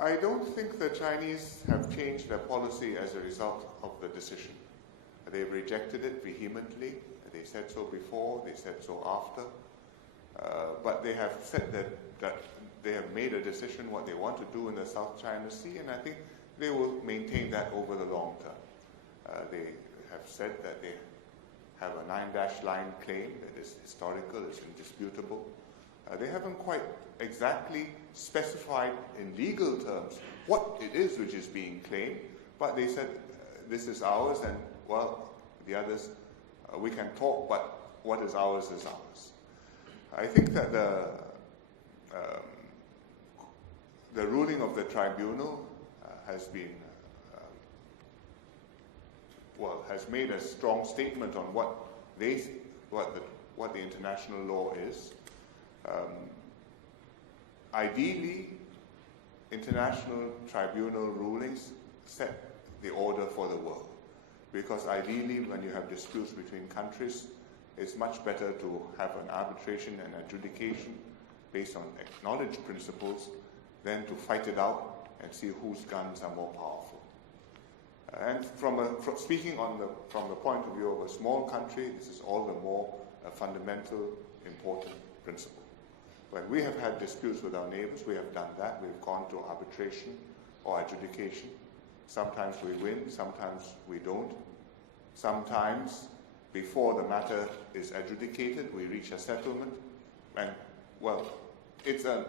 I don't think the Chinese have changed their policy as a result of the decision. They've rejected it vehemently. They said so before, they said so after. But they have said that they have made a decision what they want to do in the South China Sea, and I think they will maintain that over the long term. They have said that they have a 9-dash line claim that is historical, is indisputable. They haven't quite exactly specified in legal terms what it is which is being claimed, but they said this is ours, and well, the others, we can talk, but what is ours is ours. I think that the ruling of the tribunal has been, has made a strong statement on what the international law is. Ideally, international tribunal rulings set the order for the world, because ideally when you have disputes between countries, it's much better to have an arbitration and adjudication based on acknowledged principles than to fight it out and see whose guns are more powerful. And speaking from the point of view of a small country, this is all the more a fundamental, important principle. When we have had disputes with our neighbors, we have done that. We've gone to arbitration or adjudication. Sometimes we win, sometimes we don't. Sometimes, before the matter is adjudicated, we reach a settlement. And, well, it's an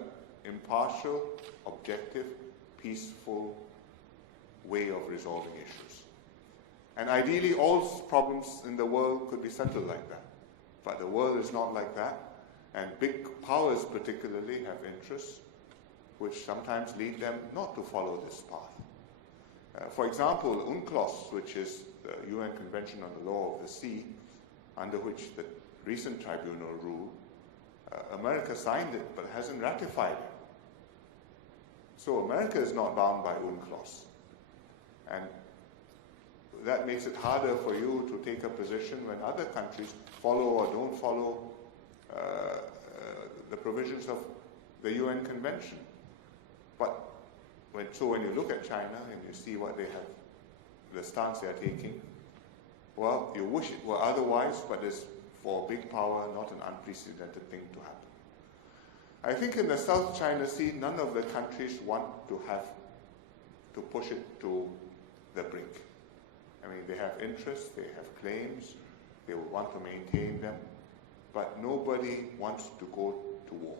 impartial, objective, peaceful way of resolving issues. And ideally, all problems in the world could be settled like that. But the world is not like that. And big powers particularly have interests which sometimes lead them not to follow this path. For example, UNCLOS, which is the UN Convention on the Law of the Sea, under which the recent tribunal ruled, America signed it but hasn't ratified it. So America is not bound by UNCLOS. And that makes it harder for you to take a position when other countries follow or don't follow the provisions of the UN Convention. But when you look at China and you see what they have, the stance they are taking, well, you wish it were otherwise, but it's for big power not an unprecedented thing to happen. I think in the South China Sea, none of the countries want to push it to the brink. I mean, they have interests, they have claims, they will want to maintain them, but nobody wants to go to war.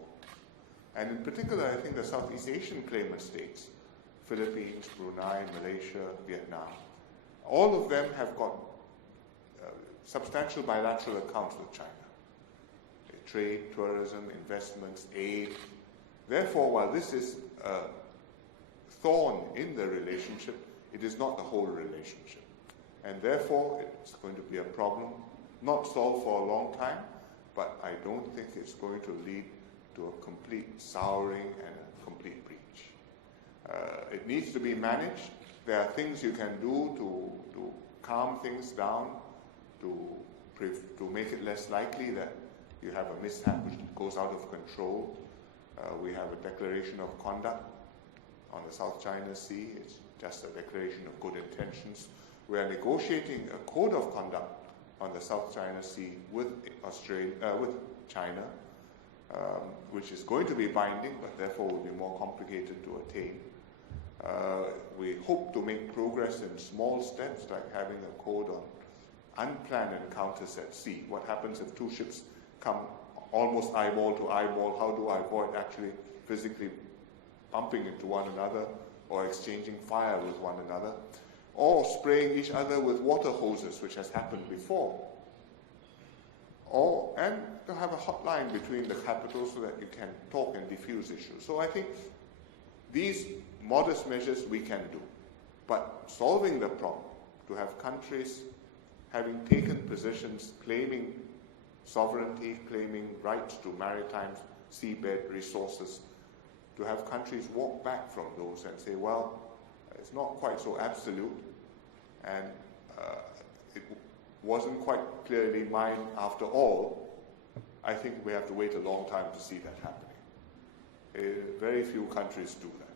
And in particular, I think the Southeast Asian claimant states, Philippines, Brunei, Malaysia, Vietnam, all of them have got substantial bilateral accounts with China. Trade, tourism, investments, aid. Therefore, while this is a thorn in the relationship, it is not the whole relationship. And therefore, it's going to be a problem, not solved for a long time, but I don't think it's going to lead to a complete souring and a complete breach. It needs to be managed. There are things you can do to calm things down, to make it less likely that you have a mishap which goes out of control. We have a declaration of conduct on the South China Sea. It's just a declaration of good intentions. We are negotiating a code of conduct on the South China Sea with China, which is going to be binding, but therefore will be more complicated to attain. We hope to make progress in small steps, like having a code on unplanned encounters at sea. What happens if two ships come almost eyeball to eyeball? How do I avoid actually physically bumping into one another or exchanging fire with one another, or spraying each other with water hoses, which has happened before? And to have a hotline between the capitals so that you can talk and diffuse issues. So I think these modest measures we can do. But solving the problem, to have countries having taken positions claiming sovereignty, claiming rights to maritime seabed resources, to have countries walk back from those and say, well, it's not quite so absolute, and it wasn't quite clearly mine after all. I think we have to wait a long time to see that happening. Very few countries do that.